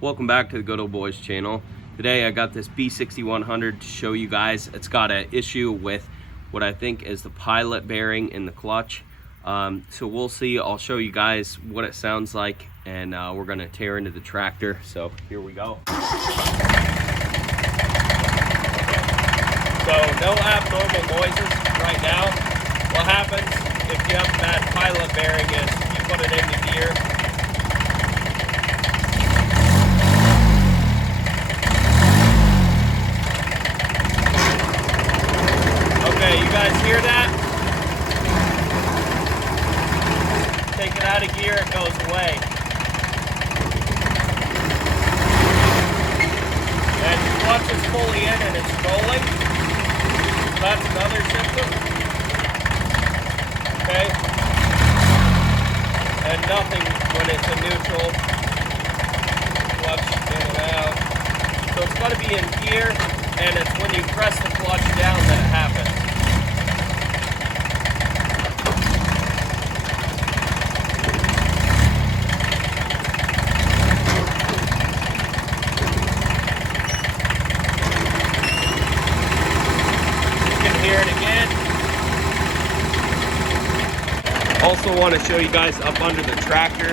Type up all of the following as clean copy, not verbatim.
Welcome back to the Goodol'boys channel. Today I got this b6100 to show you guys. It's got an issue with what I think is the pilot bearing in the clutch. So we'll see. I'll show you guys what it sounds like, and we're gonna tear into the tractor. So here we go. So no abnormal noises right now. What happens if you have a bad pilot bearing is you put it into gear. Okay, you guys hear that? Take it out of gear, it goes away. And the clutch is fully in and it's rolling. That's another symptom. Okay. And nothing when it's in neutral. Clutch in and out. So it's got to be in gear, and it's when you press the clutch down that it happens. Hear it again. Also want to show you guys up under the tractor.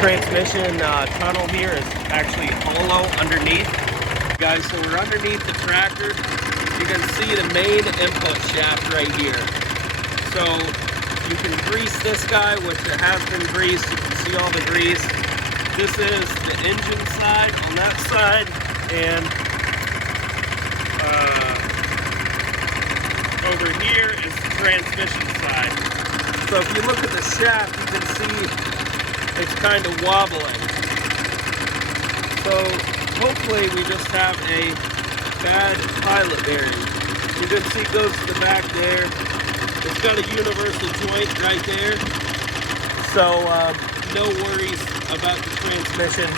Transmission tunnel here is actually hollow underneath. Guys, so we're underneath the tractor. You can see the main input shaft right here. So you can grease this guy, which it has been greased. You can see all the grease. This is the engine side on that side, and over here is the transmission side. So if you look at the shaft, you can see it's kind of wobbling. So hopefully we just have a bad pilot bearing. You can see it goes to the back there. It's got a universal joint right there. So no worries about the transmission.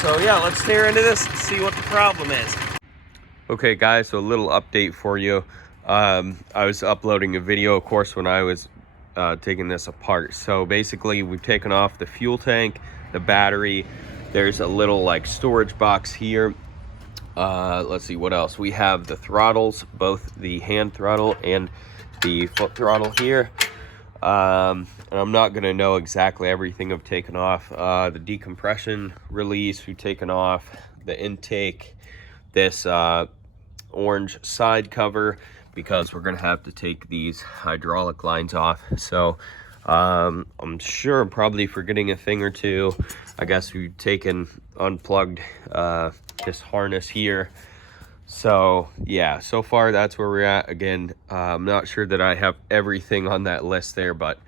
So yeah, let's tear into this and see what the problem is. Okay guys, so a little update for you. I was uploading a video, of course, when I was taking this apart. So basically we've taken off the fuel tank, the battery. There's a little like storage box here. Let's see what else. We have the throttles, both the hand throttle and the foot throttle here. And I'm not gonna know exactly everything I've taken off. The decompression release we've taken off, the intake, this orange side cover, because we're gonna have to take these hydraulic lines off. So I'm sure I'm probably forgetting a thing or two. I guess we've unplugged this harness here. So yeah, so far that's where we're at. Again, I'm not sure that I have everything on that list there, but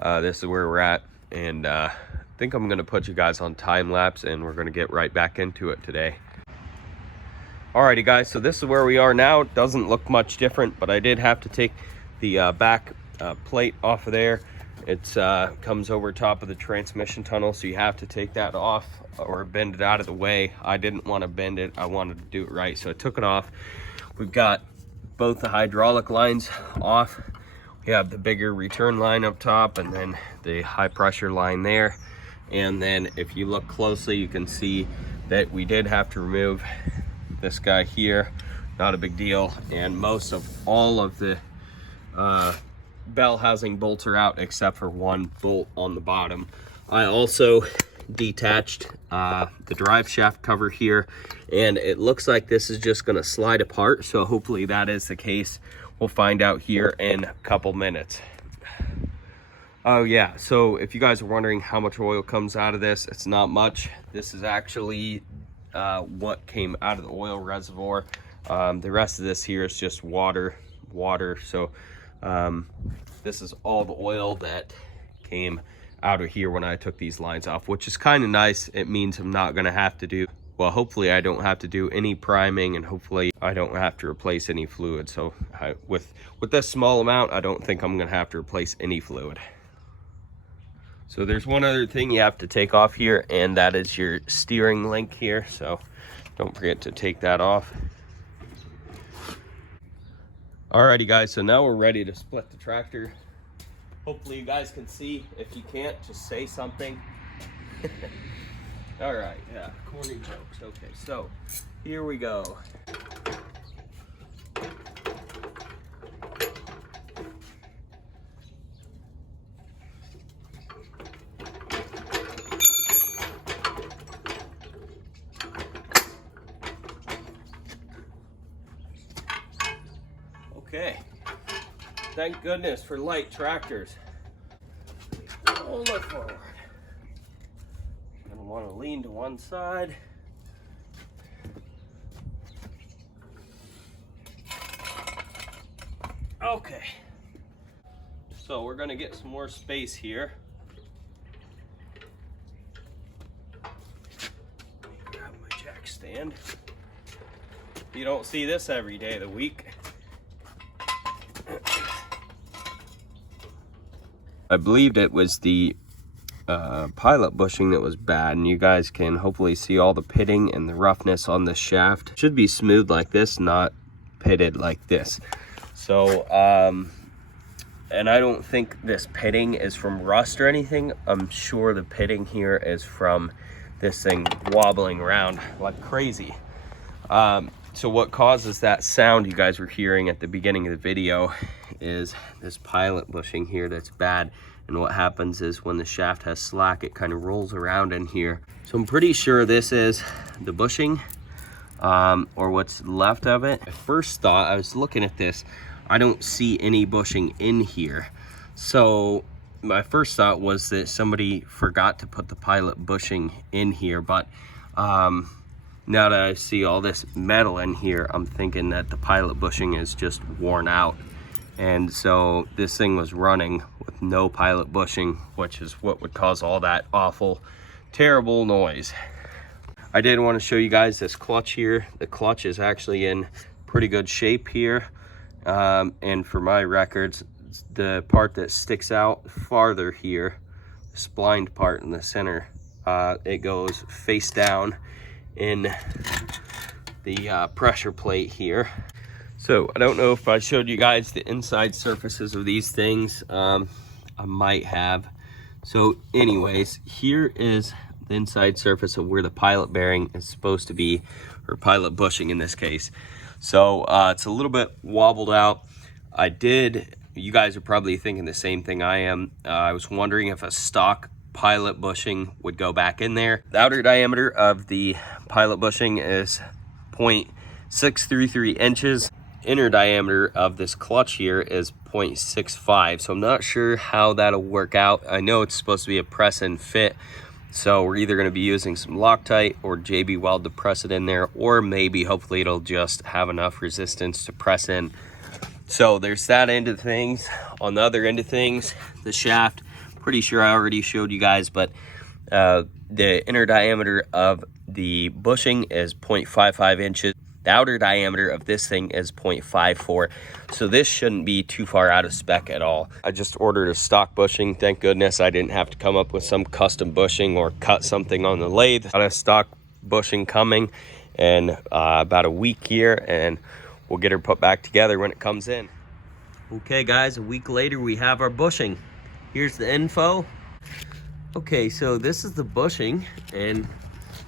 this is where we're at. And I think I'm gonna put you guys on time lapse, and we're gonna get right back into it today. Alrighty guys, so this is where we are now. It doesn't look much different, but I did have to take the back plate off of there. It comes over top of the transmission tunnel, so you have to take that off or bend it out of the way. I didn't want to bend it, I wanted to do it right, so I took it off. We've got both the hydraulic lines off. We have the bigger return line up top, and then the high pressure line there. And then if you look closely, you can see that we did have to remove this guy here. Not a big deal. And most of all of the bell housing bolts are out except for one bolt on the bottom. I also detached the drive shaft cover here, and it looks like this is just going to slide apart, so hopefully that is the case. We'll find out here in a couple minutes. Oh yeah, so if you guys are wondering how much oil comes out of this, it's not much. This is actually what came out of the oil reservoir. The rest of this here is just water. So this is all the oil that came out of here when I took these lines off, which is kind of nice. It means I'm not gonna have to do, well, hopefully I don't have to do any priming, and hopefully I don't have to replace any fluid. So with this small amount, I don't think I'm gonna have to replace any fluid. So there's one other thing you have to take off here, and that is your steering link here. So don't forget to take that off. Alrighty guys, so now we're ready to split the tractor. Hopefully you guys can see. If you can't, just say something. All right, yeah, corny jokes. Okay, so here we go. Okay, thank goodness for light tractors. Oh, look forward. Gonna want to lean to one side. Okay, so we're gonna get some more space here. Grab my jack stand. You don't see this every day of the week. I believed it was the pilot bushing that was bad, and you guys can hopefully see all the pitting and the roughness on the shaft. It should be smooth like this, not pitted like this. So and I don't think this pitting is from rust or anything. I'm sure the pitting here is from this thing wobbling around like crazy. So what causes that sound you guys were hearing at the beginning of the video is this pilot bushing here that's bad. And what happens is when the shaft has slack, it kind of rolls around in here. So I'm pretty sure this is the bushing, or what's left of it. I first thought, I was looking at this, I don't see any bushing in here. So my first thought was that somebody forgot to put the pilot bushing in here, but now that I see all this metal in here, I'm thinking that the pilot bushing is just worn out. And so this thing was running with no pilot bushing, which is what would cause all that awful, terrible noise. I did want to show you guys this clutch here. The clutch is actually in pretty good shape here. And for my records, the part that sticks out farther here, the splined part in the center, it goes face down in the pressure plate here. So I don't know if I showed you guys the inside surfaces of these things. I might have. So anyways, here is the inside surface of where the pilot bearing is supposed to be, or pilot bushing in this case. So it's a little bit wobbled out. You guys are probably thinking the same thing I am. I was wondering if a stock pilot bushing would go back in there. The outer diameter of the pilot bushing is 0.633 inches. Inner diameter of this clutch here is 0.65, so I'm not sure how that'll work out. I know it's supposed to be a press and fit, so we're either going to be using some Loctite or JB Weld to press it in there, or maybe hopefully it'll just have enough resistance to press in. So there's that end of things. On the other end of things, the shaft, pretty sure I already showed you guys, but the inner diameter of the bushing is 0.55 inches. The outer diameter of this thing is 0.54, so this shouldn't be too far out of spec at all. I just ordered a stock bushing. Thank goodness I didn't have to come up with some custom bushing or cut something on the lathe. Got a stock bushing coming in about a week here, and we'll get her put back together when it comes in. Okay guys, a week later we have our bushing. Here's the info. Okay, so this is the bushing, and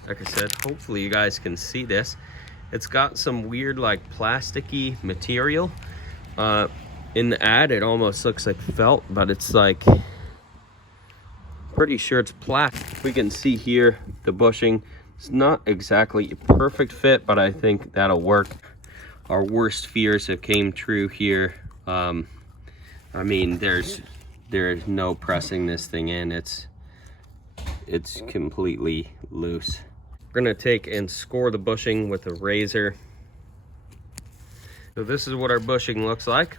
like I said, hopefully you guys can see this. It's got some weird like plasticky material. In the ad it almost looks like felt, but it's like, pretty sure it's plastic. We can see here the bushing. It's not exactly a perfect fit, but I think that'll work. Our worst fears have came true here. I mean, there's no pressing this thing in. It's completely loose. We're gonna take and score the bushing with a razor. So this is what our bushing looks like.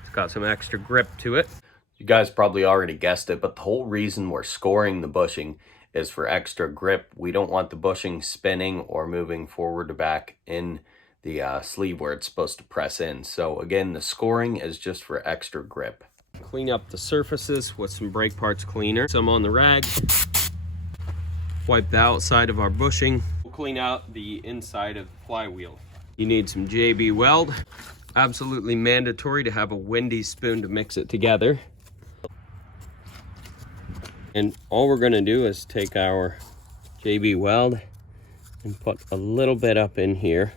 It's got some extra grip to it. You guys probably already guessed it, but the whole reason we're scoring the bushing is for extra grip. We don't want the bushing spinning or moving forward or back in the sleeve where it's supposed to press in. So again, the scoring is just for extra grip. Clean up the surfaces with some brake parts cleaner. Some on the rag. Wipe the outside of our bushing. We'll clean out the inside of the flywheel. You need some JB Weld. Absolutely mandatory to have a windy spoon to mix it together. And all we're going to do is take our JB weld and put a little bit up in here.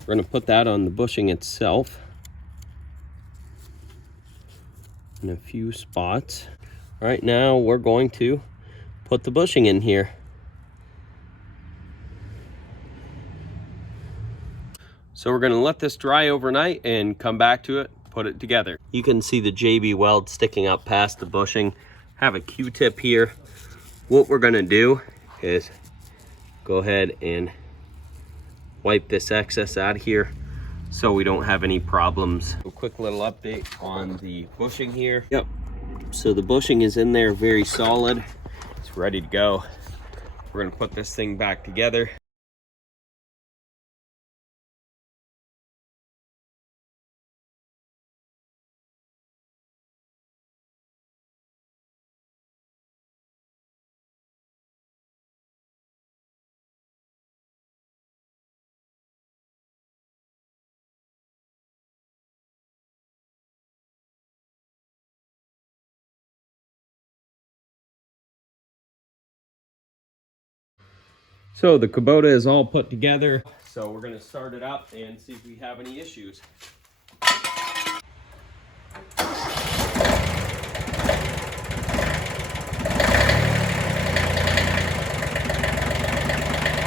We're going to put that on the bushing itself in a few spots. Right now we're going to put the bushing in here. So we're going to let this dry overnight and come back to it, put it together. You can see the JB weld sticking up past the bushing. Have a Q-tip here. What we're going to do is go ahead and wipe this excess out of here so we don't have any problems. A quick little update on the bushing here. Yep, so the bushing is in there very solid. It's ready to go. We're going to put this thing back together. So the Kubota is all put together. So we're going to start it up and see if we have any issues.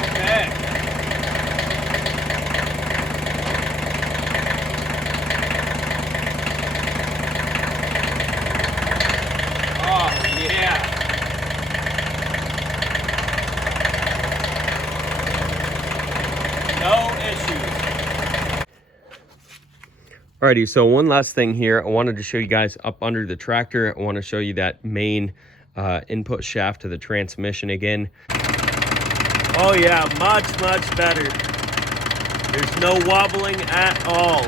Okay. Oh, yeah. No issues. Alrighty, so one last thing here. I wanted to show you guys up under the tractor. I want to show you that main input shaft to the transmission again. Oh yeah, much better. There's no wobbling at all.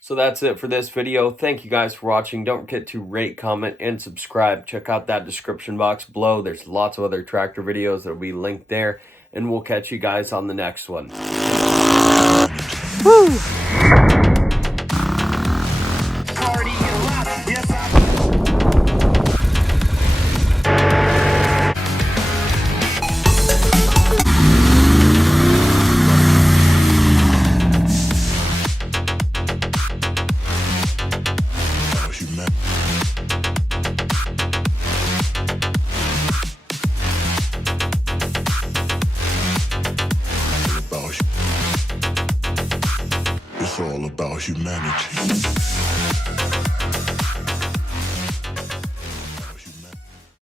So that's it for this video. Thank you guys for watching. Don't forget to rate, comment, and subscribe. Check out that description box below. There's lots of other tractor videos that will be linked there. And we'll catch you guys on the next one. Woo!